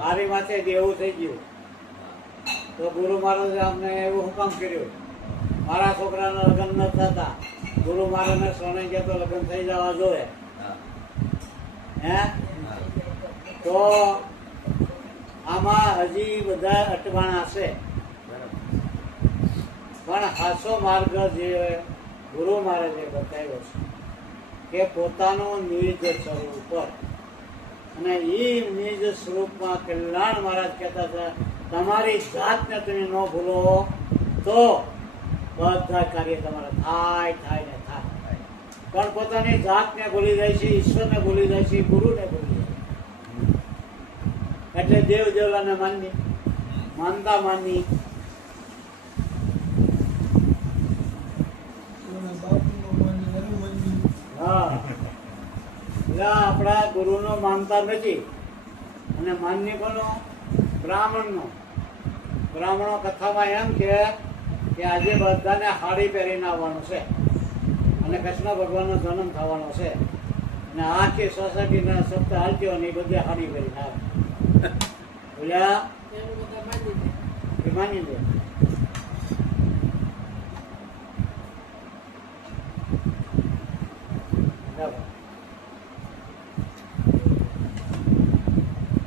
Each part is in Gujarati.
મારી માથે એવું થઈ ગયું તો ગુરુ મહારાજે અમને એવું હુકમ કર્યું, મારા છોકરાના લગ્ન ન થતા, ગુરુ મહારાજને શરણે ગયા તો લગ્ન થઈ જવા જોઈએ. હે તો આમાં હજી બધા અટવાણા છે, પણ હાસો માર્ગ જે ગુરુ મહારાજે બતાવ્યો છે કે પોતાનું નિજ સ્વરૂપ, અને એ નિજ સ્વરૂપમાં કલ્યાણ મહારાજ કહેતા હતા તમારી જાતને તમે ન ભૂલો તો બધા કાર્ય તમારા થાય ને થાય. પણ પોતાની જાતને ભૂલી જાય છે, ઈશ્વરને ભૂલી જાય છે, ગુરુને ભૂલી જાય. એટલે દેવ દેવલાને માનતા માની આપણા ગુરુનો માનતા નથી. અને માન્ય કોનો? બ્રાહ્મણનો. બ્રાહ્મણો કથામાં એમ કે આજે બધાને હાડી પહેરીને આવવાનું છે અને કૃષ્ણ ભગવાનનો જન્મ થવાનો છે, અને આખી સોસાયટીના સપ્તાહ હાલતીઓ ને બધે હાડી પહેરીને આવે. બોલ્યા માની દે.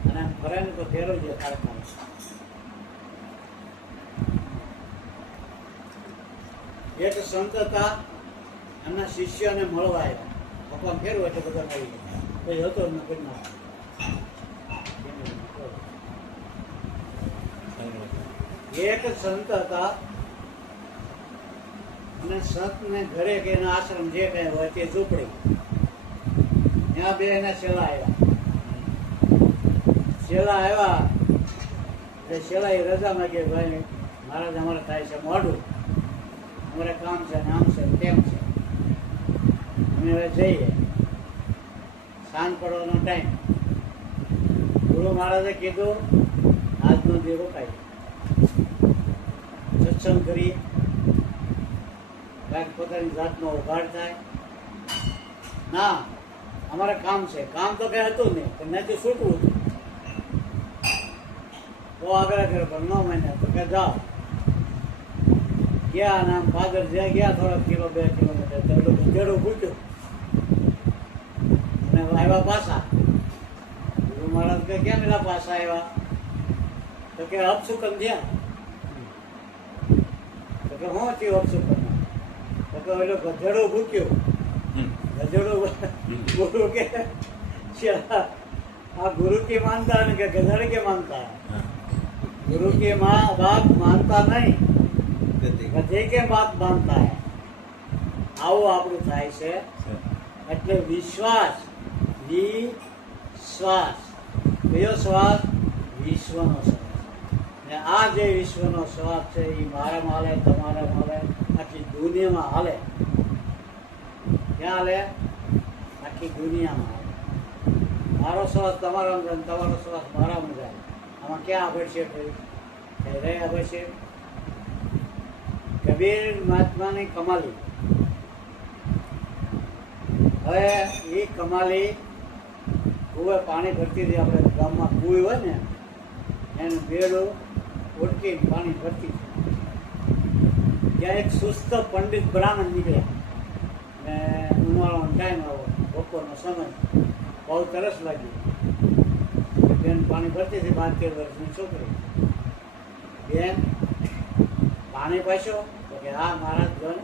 અને ફરે ને તો ફેરવ છે તારખા. એક સંત હતા, એમના શિષ્યને મળવા આવ્યા. ભગવાન ફેરવું એટલે બધા મળી ગયા. કઈ હતો ને કઈ ના. એક સંત હતા, અને સંતને ઘરે કે એના આશ્રમ જે કઈ હોય તે ઝૂંપડી, ત્યાં બે એના શેલા આવ્યા. એટલે શેલા એ રજા માંગે, ભાઈ મહારાજ અમારે થાય છે મોડું, અમારે કામ છે ને આમ છે તેમ છે, અમે હવે જઈએ, સાંજ પડવાનો ટાઈમ. ગુરુ મહારાજે કીધું આજનો દી રોકાય, સત્સંગ કરીએ, કાંઈક પોતાની જાતનો ઉઘાડ થાય. ના, અમારે કામ છે. કામ તો કઈ હતું નહીં, પણ નથી છૂટવું હતું તો આગળ કર્યો, પણ 9 મહિના તો કે જાઓ. ગયા ને આમ ભાદર જ્યાં ગયા થોડા કિલો 2 કિલોમીટર તો એટલું ગધેડું ભૂક્યું અને આવ્યા પાછા. ગુરુ મહારાજ કે કેમ એના પાછા આવ્યા? તો કે અપસુકન થયા. તો કે હું થયું અપસુકન? તો કે એટલું ગધેડું ભૂક્યું. ગધેડું ગુરુ કે આ ગુરુ કે માનતા है કે गधेड़ के मानता है? गुरु के बात मानता नहीं, ગધે કે બાત માનતા હે. આવું આપણું થાય છે. એટલે વિશ્વાસ, વિશ્વાસ કયો શ્વાસ? વિશ્વનો શ્વાસ. ને આ જે વિશ્વનો શ્વાસ છે એ મારામાં હાલે, તમારામાં હાલે, આખી દુનિયામાં હાલે. ક્યાં હાલે? આખી દુનિયામાં હાલે. મારો શ્વાસ તમારામાં જાય, તમારો શ્વાસ મારામાં જાય. આમાં ક્યાં અભિષેક રહે? અભિષેક કબીર મહાત્માની કમાલી. હવે એ કમાલી કુએ પાણી ભરતી હતી. આપણે ગામમાં કુઈ હોય ને એનું બેડું ઓળખી પાણી ભરતી. ત્યાં એક સુસ્ત પંડિત બ્રાહ્મણ નીકળ્યા ને ઉનાળાનો ટાઈમ આવ્યો, બપોરનો સમય, બહુ તરસ લાગી. બેન પાણી ભરતી હતી, 12-13 વર્ષની છોકરી. બેન પાણી પાછો તો કે હા મહારાજ જો ને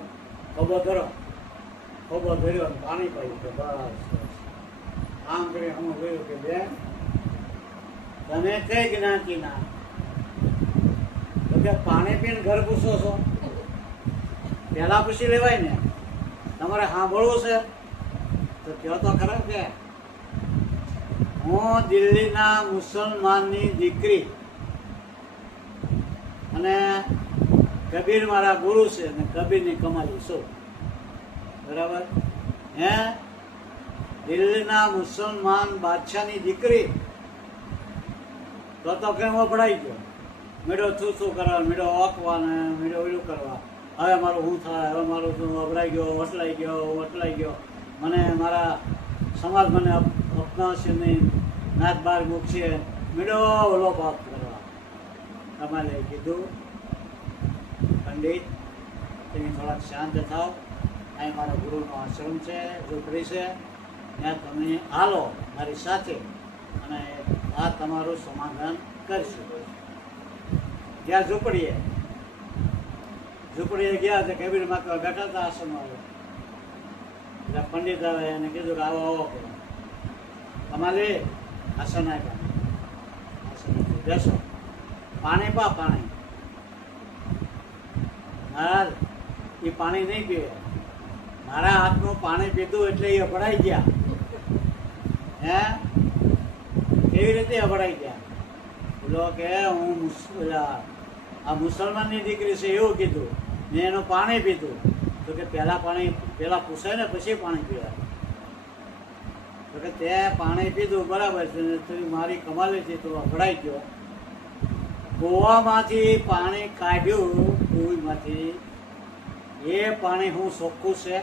ખભો ધરો. ખભો ધર્યો પાણી પાયું તો બસ આમ કરી હું જોયું કે બેન તમે કઈ જ્ઞાતિના? તો કે પાણી પીને ઘર પૂછો છો? પહેલા પૂછી લેવાય ને, તમારે સાંભળવું છે તો કહો તો ખરા કે હું દિલ્હીના મુસલમાનની દીકરી અને કબીર મારા ગુરુ છે ને કબીરની કમાલી છું. બરાબર? હે દિલ્હીના મુસલમાન બાદશાહની દીકરી તો કેમ વપડાઈ ગયો? મેળો શું કરવા, મેળો ઓકવા ને મેળો ઓલું કરવા. હવે મારું શું થાય? હવે મારું શું વપરાઈ ગયો, વટલાઈ ગયો. મને મારા સમાજ મને અપનાવશે નહીં, નાત બહાર મૂકશે, મીડો ઓલો ભાગ કરવા. તમારે કીધું પંડિત તમે થોડાક શાંત થાવ, અહીં મારા ગુરુનો આશ્રમ છે, ઝૂંપડી છે, ત્યાં તમે હાલો મારી સાથે અને આ તમારું સમાધાન કરશું. ત્યાં ઝૂંપડીએ ગયા તો કેબિનમાં બેઠા હતા આશ્રમ આવ્યો એટલે પંડિત આવે એને કીધું કે આવો આવો કરો. તમારે આસન આપ્યા, આસન બેસો, પાણી પા પાણી. મહારાજ એ પાણી નહીં પીવે, મારા હાથનું પાણી પીધું એટલે એ અભડાઈ ગયા. હે કેવી રીતે અભડાઈ ગયા? બોલો કે હું આ મુસલમાનની દીકરી છે એવું કીધું, મેં એનું પાણી પીધું. તો કે પહેલા પૂછાય ને પછી પાણી પીવાય. તો કે તે પાણી પીધું બરાબર છે, મારી કમાલીથી તો અભડાઈ ગયો. કૂવામાંથી પાણી કાઢ્યું, કૂવામાંથી એ પાણી હું ચોખ્ખું છે,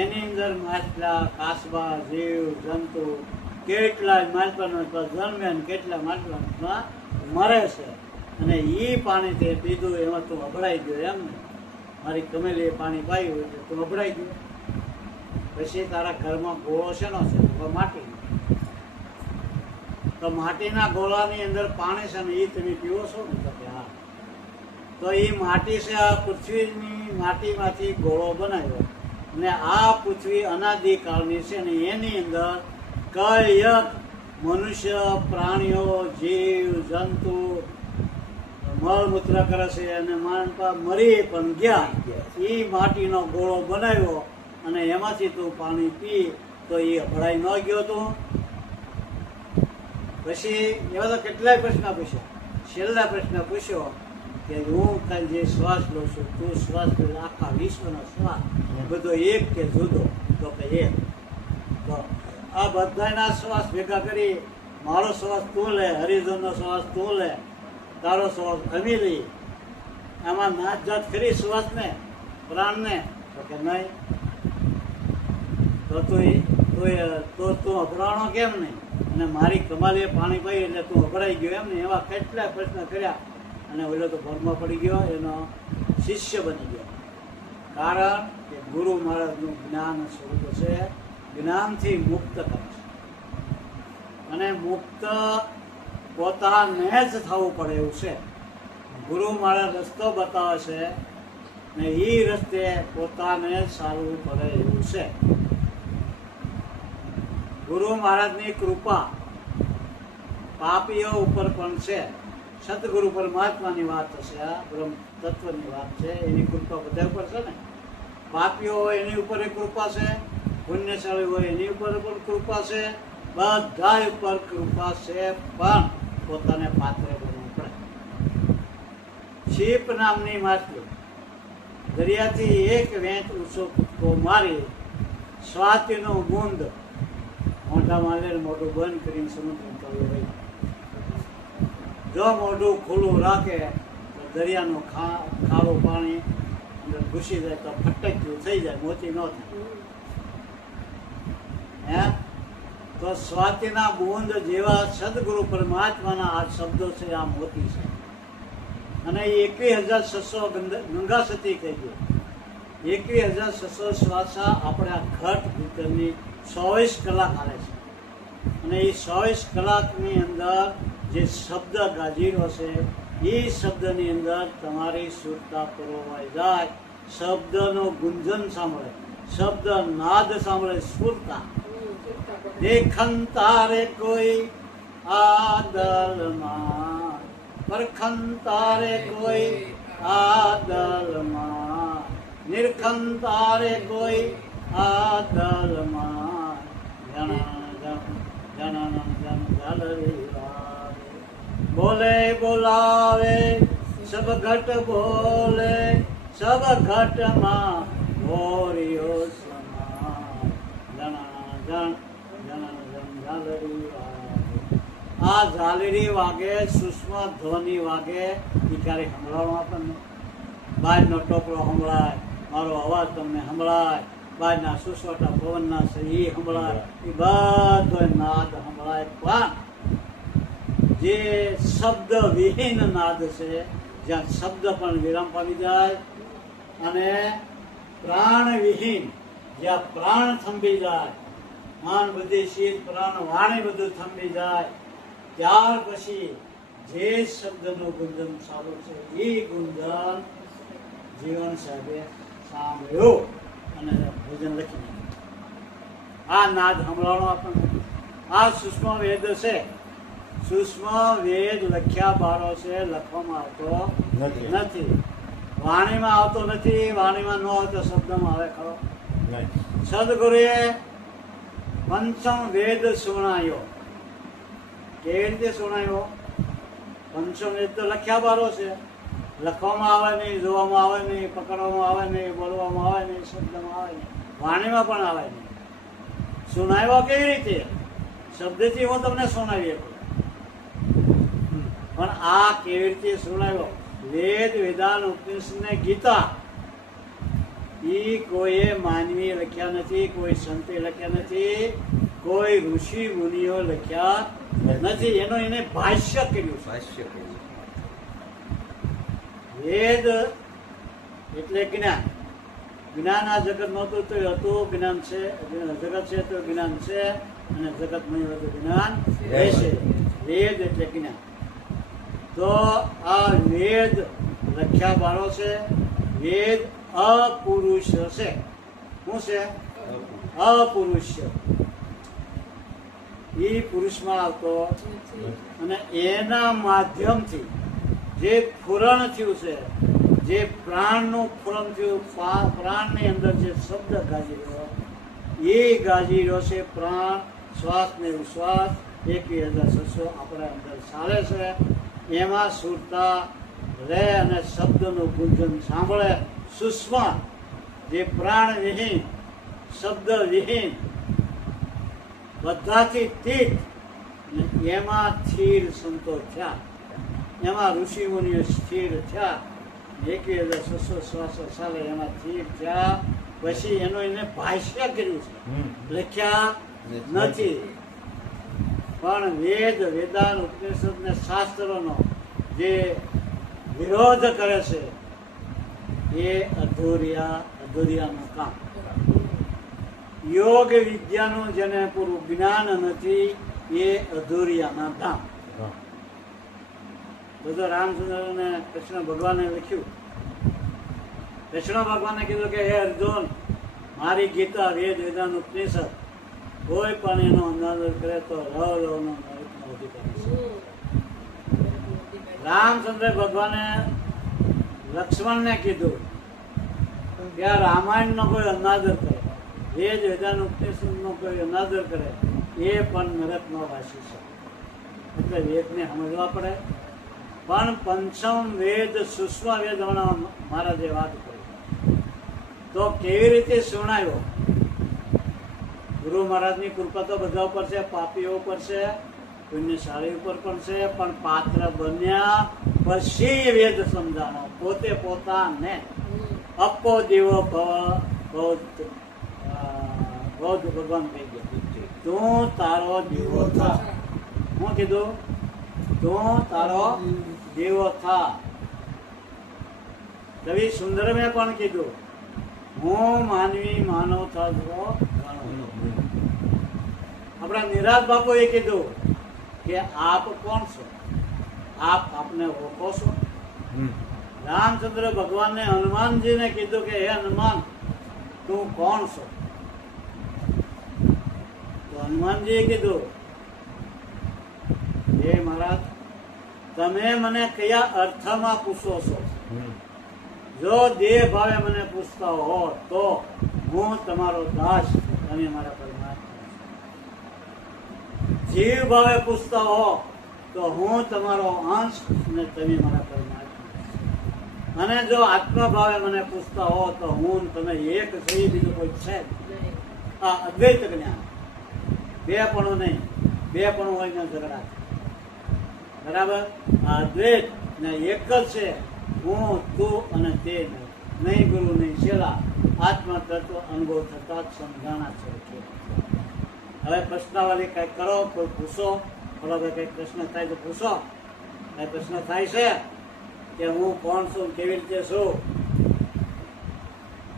એની અંદર માછલા, કાસબા, જીવ જંતુ કેટલા માછલા જન્મે કેટલા માછલા મરે છે, અને એ પાણી તે પીધું એમાં તું અભડાઈ ગયો. એમ ને મારી કમેલી પાણી પાયું એટલે તું અભડાઈ ગયો. પછી તારા ઘરમાં ગોળો શેનો છે? તો માટી. તો માટીના ગોળાની અંદર પાણી છે ને એ તમે પીવો છો ને? તો કે હા. તો એ માટી છે, આ પૃથ્વીની માટીમાંથી ગોળો બનાવ્યો, અને આ પૃથ્વી અનાદિકાળની છે ને એની અંદર કઈ મનુષ્ય, પ્રાણીઓ, જીવ જંતુ મળમૂત્ર કરે છે અને માનપા મરી પણ ગયા. એ માટીનો ગોળો બનાવ્યો અને એમાંથી તું પાણી પી તો એ અભડાઈ ન ગયો તું? પછી એવા તો કેટલાય પ્રશ્ન પૂછ્યા. છેલ્લા પ્રશ્ન પૂછ્યો કે હું કાલ જે શ્વાસ લઉં છું, તું શ્વાસ લે, આખા વિશ્વનો શ્વાસ બધો એક કે જુદો? તો કે એક. તો આ બધાના શ્વાસ ભેગા કરી મારો શ્વાસ તું લે, હરિજનનો શ્વાસ તું લે, તારો શ્વાસ અમે લઈએ, આમાં નાત જાત કરી શ્વાસને, પ્રાણને? તો કે નહીં. તો તું અભડાણો કેમ નહીં? અને મારી કમાલીએ પાણી પાઈ એટલે તું અભડાઈ ગયો એમ ને? એવા કેટલાય પ્રશ્ન કર્યા. અને ઓલો તો ભરમાં પડી ગયો, એનો શિષ્ય બની ગયો. કારણ કે ગુરુ મહારાજનું જ્ઞાન સ્વરૂપ છે, જ્ઞાનથી મુક્ત કરે છે. અને મુક્ત પોતાને જ થવું પડે એવું છે. ગુરુ મહારાજ રસ્તો બતાવે છે ને એ રસ્તે પોતાને ચાલવું પડે એવું છે. ગુરુ મહારાજની કૃપા પાપીઓ ઉપર પણ છે. સદગુરુ પરમાત્માની વાત છે, આ બ્રહ્મ તત્વની વાત છે, એની કૃપા બધા ઉપર છે ને. પાપીઓ હોય એની ઉપર કૃપા છે, પુણ્યશાળી હોય એની ઉપર પણ કૃપા છે, બધા ઉપર કૃપા છે, પણ પોતાને પાત્ર બનવું પડે. છીપ નામની માછલી દરિયાથી એક વેંચ ઊંચો કૂદકો મારી સ્વાતિનો બુંદ મોઢામાં લે, મોઢું બંધ કરીને સમુદ્ર તળિયે રહી. જો મોઢું ખુલ્લું રાખે તો દરિયાનું ખારું પાણી અંદર ઘૂસી જાય તો ફટક્યું થઈ જાય, મોતી ન થાય. હે તો સ્વાતિના બુંદ જેવા સદગુરુ પરમાત્માના આ શબ્દો છે, આ મોતી છે. અને 21,600 ગંગા સતી કહી ગયો. 21,600 શ્વાસા આપણે આ ઘટ ભીતરની 24 કલાક હાલે છે. અને એ 24 કલાકની અંદર જે શબ્દ ગાજીરો છે એ શબ્દની અંદર તમારી સુરતા પરોવાઈ જાય. શબ્દનો ગુંજન સાંભળે, શબ્દ નાદ સાંભળે, સુરતા. દેખંતા રે કોઈ આદલમાં, પરખંતા રે કોઈ આદલમાં, નિરખંતા રે કોઈ આદલમાં. બોલે બોલાવે સબ ઘટ બોલે, સબ ઘટમાં ભોરિયો સમા. આ ઝાલરી વાગે, સૂક્ષ્મ ધ્વનિ વાગે, એ ક્યારેક સંભળાવવા આપણને. બહારનો ટોપલો સંભળાય, મારો અવાજ તમને સંભળાય, બહારના સુસવાટા પવનના છે એ સંભળાય, એ બધો નાદ સંભળાય. પણ જે શબ્દ વિહીન નાદ છે, જ્યાં શબ્દ પણ વિરામ પામી જાય, અને પ્રાણ વિહીન, જ્યાં પ્રાણ થંભી જાય, માન બુદ્ધિ શીલ પ્રાણ વાણી બધું થંભી જાય, ત્યાર પછી જે શબ્દનું ગુંજન સારું છે એ ગુંજન જીવન સાહેબે સાંભળ્યો અને ભજન લખી નાખ્યું. આ નાદ સંભળાવવાનો આપણને. આ સૂક્ષ્મ વેદ છે. સૂક્ષ્મ વેદ લખ્યા બારો છે, લખવામાં આવતો નથી. વાણીમાં આવતો નથી. વાણીમાં ન આવતો શબ્દમાં આવે ખરો. સદગુરુએ પંચમ વેદ સુણાયો. કેવી રીતે સુણાયો? પંચમ વેદ તો લખ્યા બારો છે, લખવામાં આવે નહીં, જોવામાં આવે નહીં, પકડવામાં આવે નહીં, બોલવામાં આવે નહીં, શબ્દમાં આવે નહીં, વાણીમાં પણ આવે નહીં. સુણાવ્યો કેવી રીતે? શબ્દથી હું તમને સુણાવી શકું, પણ આ કેવી રીતે સુણાવ્યો? વેદ, વેદાંત, ઉપનિષદ ને ગીતા ઈ કોઈએ માનવીએ લખ્યા નથી, કોઈ સંતે લખ્યા નથી, કોઈ ઋષિ મુનિઓ લખ્યા નથી. એનો એને ભાષ્ય કર્યું. વેદ એટલે જ્ઞાન. જ્ઞાન આ જગત નહોતું તો હતું, જ્ઞાન છે. જગત છે તો જ્ઞાન છે, અને જગત નહીં હોય તો જ્ઞાન રહેશે. વેદ એટલે જ્ઞાન. તો આ વેદ લખ્યા બારો છે. વેદ અપુરુષ છે. શું છે? અપુરુષ. એ પુરુષમાં આવતો, અને એના માધ્યમથી જે ફુરણ થયું છે, જે પ્રાણનું ફુરણ થયું, પ્રાણની અંદર જે શબ્દ ગાજી રહ્યો એ ગાજી રહ્યો છે. પ્રાણ શ્વાસ ને વિશ્વાસ 21,600 આપણા અંદર ચાલે છે. એમાં સુરતા રહે અને શબ્દનું ગુંજન સાંભળે. સૂક્ષ્મ જે પ્રાણ વિહીન, શબ્દ વિહીન, બધાથી તીર્થ, એમાં સ્થિર સંતો થયા. એમાં ઋષિ મુનિઓ સ્થિર થયા. 21,600 શ્વાસો ચાલે એમાં સ્થિર થયા. પછી એનું એને ભાષ્ય કર્યું છે, લખ્યા નથી. પણ વેદ, વેદાંત, ઉપનિષદ ને શાસ્ત્રોનો જે વિરોધ કરે છે એ અધૂરિયાનું કામ. યોગ વિદ્યાનું જેને પૂરું જ્ઞાન નથી એ અધૂરિયાના ધામ. બધો રામચંદ્ર ને કૃષ્ણ ભગવાને લખ્યું. કૃષ્ણ ભગવાને કીધું કે હે અર્જુન, મારી ગીતા, વેદ, વેદાંત, ઉપનિષદ કોઈ પણ એનો અંદાજ કરે તો રવનો અધિકારી છે. રામચંદ્ર ભગવાને લક્ષ્મણને કીધું કે આ રામાયણનો કોઈ અનાદર કરે, વેદ, વેદાંત, ઉપનિષદનો કોઈ અનાદર કરે એ પણ નરકનો વાસી છે. એટલે વેદને સમજવા પડે. પણ પંચમ વેદ, સૂક્ષ્મ વેદ હમણાં મહારાજે વાત કરી તો કેવી રીતે સુણાયો? ગુરુ મહારાજની કૃપા તો બધા ઉપર છે, પાપીઓ ઉપર છે, પુણ્યશાળી ઉપર પણ છે. પણ પાત્ર બન્યા પછી વેદ સમજાણો. પોતે પોતાને અપો દેવો બૌદ્ધ ભગવાન કહી ગયા, તું તારો દેવો થા. શું કીધું? તું તારો દેવો થા. કવિ સુંદરમે પણ કીધું, હું માનવી માનવ થતો. આપણા નિરાજ બાપુએ કીધું કે આપ કોણ છો? આપ આપને ઓળખો છો? રામચંદ્ર ભગવાનને હનુમાનજીને કીધું કે હે હનુમાન, તું કોણ છો? તો હનુમાનજીએ કીધું, હે મહારાજ, તમે મને કયા અર્થમાં પૂછો છો? જો દેહ ભાવે મને પૂછતા હો તો હું તમારો દાસ, તમે મારા પરમાત્મા. જીવ ભાવે પૂછતા હો તો હું તમારો અંશ અને તમે મારા પરમાત્મા. અને જો આત્મા ભાવે મને પૂછતા હો તો હું તમે એક સહી, બીજું કોઈ છે. આ અદ્વૈત જ્ઞાન. બે પણ નહીં, બે પણ હોય ને ઝઘડા. બરાબર? આ અદ્વૈત ને એક જ છે. હું, તું અને તે નહીં. ગુરુ નહીં છેલ્લા. આત્મા તત્વ અનુભવ થતા જ સમજાણા છે. હવે પ્રશ્નાવલી કઈ કરો, કોઈ પૂછો. બોલો ભાઈ કંઈક પ્રશ્ન થાય તો પૂછો. કઈ પ્રશ્ન થાય છે કે હું કોણ છું, કેવી રીતે છું?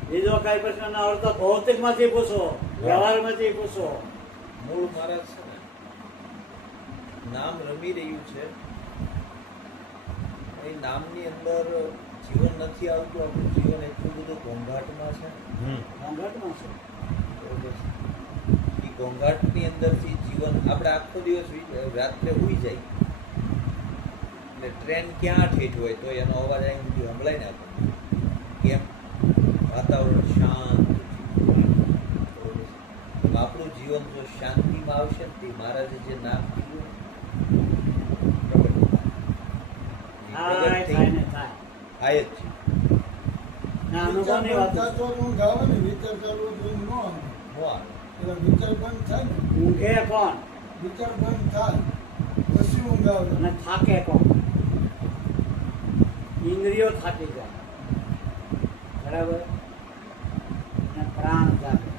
બીજો કઈ પ્રશ્ન ના હોય તો ભૌતિક માંથી પૂછો, વ્યવહાર માંથી પૂછો. મૂળ મહારાજ છે ને નામ રમી રહ્યું છે, એ નામની અંદર જીવન નથી આવતું. આપણું જીવન એટલું બધું ઘોંઘાટમાં છે, ઘોંઘાટમાં છે. બરોબર છે. એ ઘોંઘાટની અંદરથી જીવન આપણે આખો દિવસ રાત્રે ઉઈ જાય એટલે ટ્રેન ક્યાં ઠેઠ હોય તો એનો અવાજ અહીં સુધી સંભળાય ને આપણને. કેમ? વાતાવરણ શાંત. બરોબર છે. એમ આપણું જીવન જો શાંતિમાં આવશે ને તે મહારાજે જે નામ કીધું પ્રગટ થાય થાય થાય ને થાય. થાય જ છે. ના અનુભવની વાત છે. વિચાર ચાલુ જોઈને ન આવે. નો આવે. એટલે વિચાર બંધ થાય ને, ઊંઘે કોણ વિચાર બંધ થાય પછી ઊંઘ આવે. અને થાકે કોણ? ઇન્દ્રિયો થાકી જાય, બરાબર, અને પ્રાણ જાગે.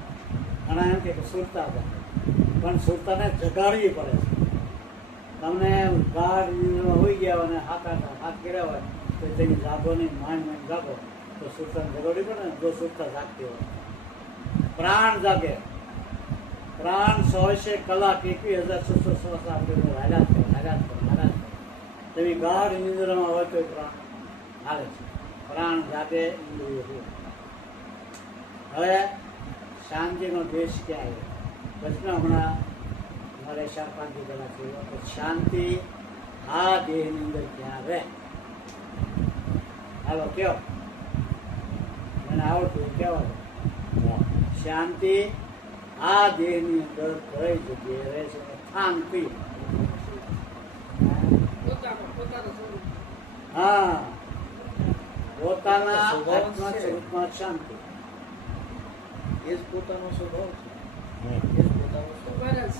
ઘણા એમ કે સુરતા જાગે, પણ સુરતાને જગાડવી પડે છે. તમને ગાઢ નિંદ્રામાં હોઈ ગયા અને હાથ કર્યા હોય તો તેની જાગો નહીં, માંડ જાગો તો સુરતાને જગાડવી પડે ને. જો સુરતા જાગતી હોય, પ્રાણ જાગે. પ્રાણ 100 કલાક 21,600 આપણે હાલ્યા કરે. તેવી ગાઢ નિંદ્રામાં હોય તો પ્રાણ હાલે છે. પ્રાણ જાગે, ઇન્દ્રિયો હોય. હવે શાંતિનો દેશ ક્યાં આવ્યો? પ્રશ્ન હમણાં મારે 4-5 દી પહેલા થયો કે શાંતિ આ દેહની અંદર ક્યાં રહે? હાલો કયો, મને આવડતું હોય કહેવા. શાંતિ આ દેહની અંદર કઈ જગ્યાએ રહે છે? શાંતિ. હા, પોતાના આત્મા સ્વરૂપમાં શાંતિ. એ જ પોતાનો સ્વભાવ છે. એ જ પોતાનો સ્વભાવ. બરાબર.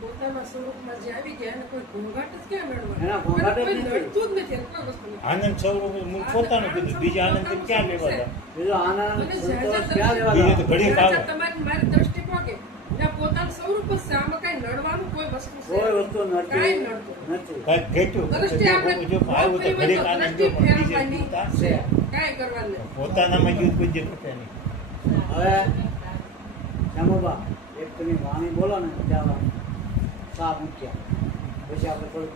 પોતાના સ્વરૂપમાં જે આવી ગયા એને કોઈ ઘોંઘાટ જ ક્યાં નડવાનો? એના ઘોંઘાટ જ કોઈ નથી. નડતું જ નથી. એટલા વસ્તુ નથી. આનંદ સ્વરૂપ હું પોતાનું કીધું, બીજા આનંદ તો ક્યાં લેવા હતા? બીજો આનંદ અને સંતોષ જ્યાં ક્યાં બીજે લેવા તો ઘડીક જ્યાં આવે. તમારી મારી દ્રષ્ટિ પહોંચે ત્યાં પોતાનું સ્વરૂપ જ છે. આમાં કઈ નડવાનું કોઈ વસ્તુ છે કોઈ વસ્તુ કાંઈ નથી નડતું નથી. કાંઈક ઘટ્યું દ્રષ્ટિ આપણે જો આવ્યું તો ઘડીક આનંદ જો પણ બીજે ફેરવવાની જીવતા છે. કાંઈ કરવાનું નથી. પોતાનામાં જીવ કોઈ જે ઘટે નહીં. હવે શ્યામુબા એક તમે વાણી બોલો ને ત્યાં સા મૂક્યા પછી આપણે થોડીક